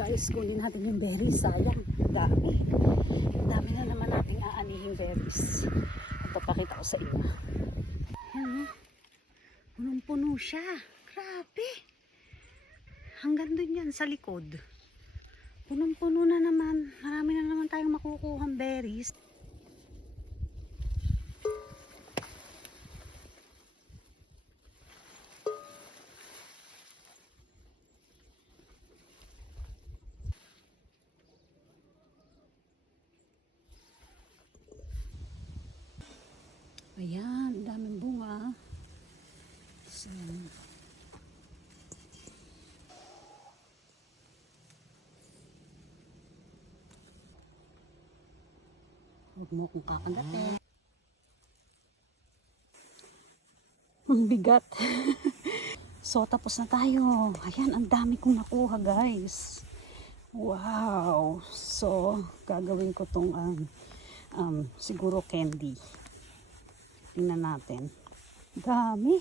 guys, kunin natin yung berries. Sayang, dami. Dami na naman nating aanihing berries. At papakita ko sa inyo. Ayan, punong-puno siya. Grabe. Hanggang dun yan sa likod. Punong-puno na naman. Marami na naman tayong makukuhang berries. Ayan, daming bunga. So, huwag mo kong kakagatin. Ang bigat. So, tapos na tayo. Ayan, ang dami kong nakuha, guys. Wow. So, gagawin ko tong siguro candy. Tingnan natin. Dami.